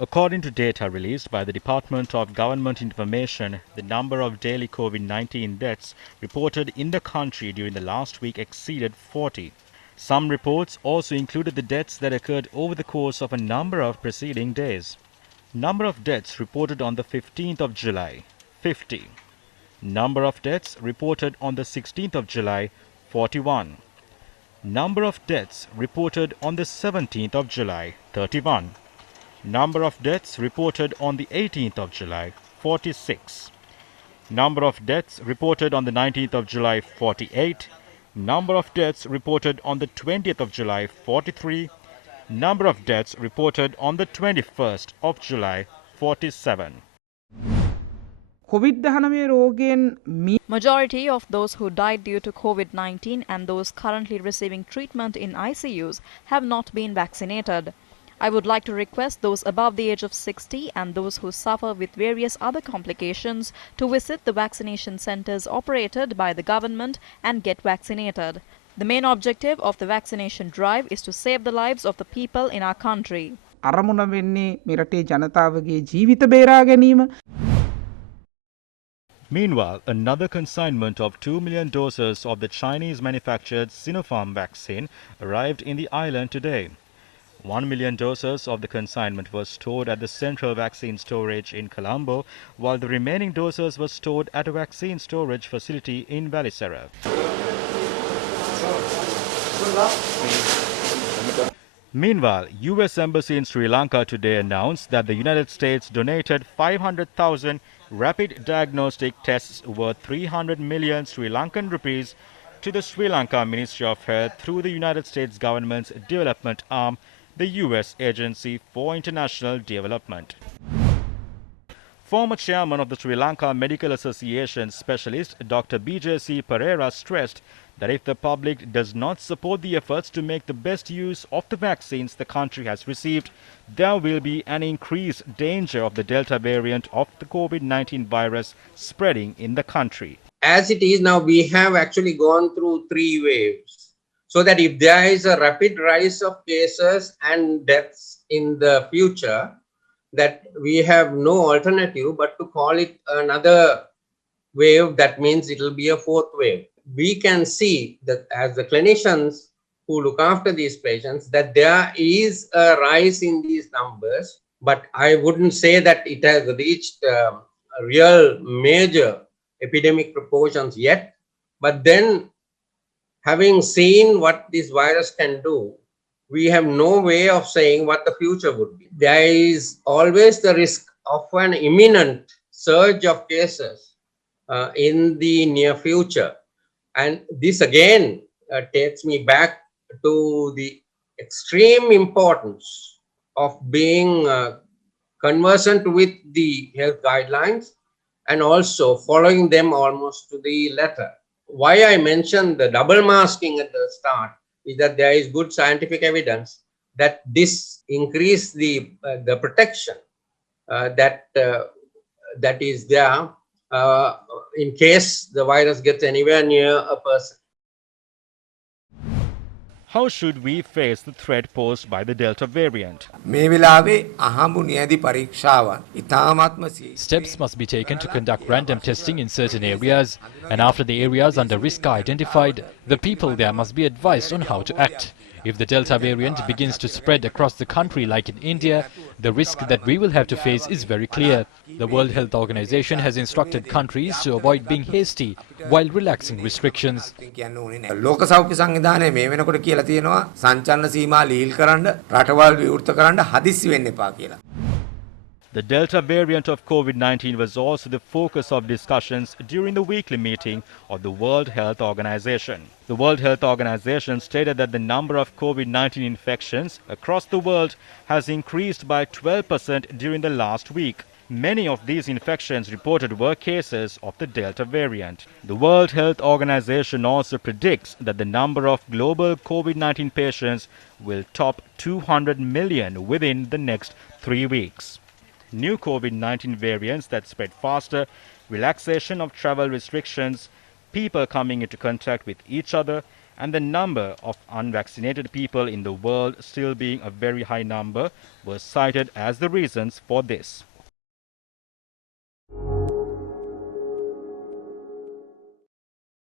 According to data released by the Department of Government Information, the number of daily COVID-19 deaths reported in the country during the last week exceeded 40. Some reports also included the deaths that occurred over the course of a number of preceding days. Number of deaths reported on the 15th of July, 50. Number of deaths reported on the 16th of July, 41. Number of deaths reported on the 17th of July, 31. Number of deaths reported on the 18th of July, 46. Number of deaths reported on the 19th of July, 48. Number of deaths reported on the 20th of July, 43. Number of deaths reported on the 21st of July, 47. COVID-19 රෝගයෙන් Majority of those who died due to COVID-19 and those currently receiving treatment in ICUs have not been vaccinated. I would like to request those above the age of 60 and those who suffer with various other complications to visit the vaccination centers operated by the government and get vaccinated. The main objective of the vaccination drive is to save the lives of the people in our country. අරමුණ වෙන්නේ මෙරටේ ජනතාවගේ ජීවිත බේරා ගැනීම. Meanwhile, another consignment of 2 million doses of the Chinese-manufactured Sinopharm vaccine arrived in the island today. 1 million doses of the consignment were stored at the Central Vaccine Storage in Colombo, while the remaining doses were stored at a vaccine storage facility in Valisera. Meanwhile, U.S. Embassy in Sri Lanka today announced that the United States donated 500,000 rapid diagnostic tests worth 300 million Sri Lankan rupees to the Sri Lanka Ministry of Health through the United States government's development arm, the U.S. Agency for International Development. Former chairman of the Sri Lanka Medical Association specialist Dr. B.J.C. Pereira stressed that if the public does not support the efforts to make the best use of the vaccines the country has received, there will be an increased danger of the Delta variant of the COVID-19 virus spreading in the country. As it is now, we have actually gone through 3 waves. So that if there is a rapid rise of cases and deaths in the future, that we have no alternative but to call it another wave. That means it will be a 4th wave. We can see that as the clinicians who look after these patients, that there is a rise in these numbers, but I wouldn't say that it has reached a real major epidemic proportions yet. But then, having seen what this virus can do, we have no way of saying what the future would be. There is always the risk of an imminent surge of cases in the near future. And this again takes me back to the extreme importance of being conversant with the health guidelines and also following them almost to the letter. Why I mentioned the double masking at the start is that there is good scientific evidence that this increase the protection that is there in case the virus gets anywhere near a person. How should we face the threat posed by the Delta variant? Steps must be taken to conduct random testing in certain areas, and after the areas under risk are identified, the people there must be advised on how to act. If the Delta variant begins to spread across the country like in India, the risk that we will have to face is very clear. The World Health Organization has instructed countries to avoid being hasty while relaxing restrictions. ලෝක සෞඛ්‍ය සංවිධානය මේ වෙනකොට කියලා තියෙනවා සංචලන සීමා ලීල් කරන්න රටවල් විවෘත කරන්න හදිස්සි වෙන්න එපා කියලා. The Delta variant of COVID-19 was also the focus of discussions during the weekly meeting of the World Health Organization. The World Health Organization stated that the number of COVID-19 infections across the world has increased by 12% during the last week. Many of these infections reported were cases of the Delta variant. The World Health Organization also predicts that the number of global COVID-19 patients will top 200 million within the next 3 weeks. New COVID-19 variants that spread faster, relaxation of travel restrictions, people coming into contact with each other, and the number of unvaccinated people in the world still being a very high number were cited as the reasons for this.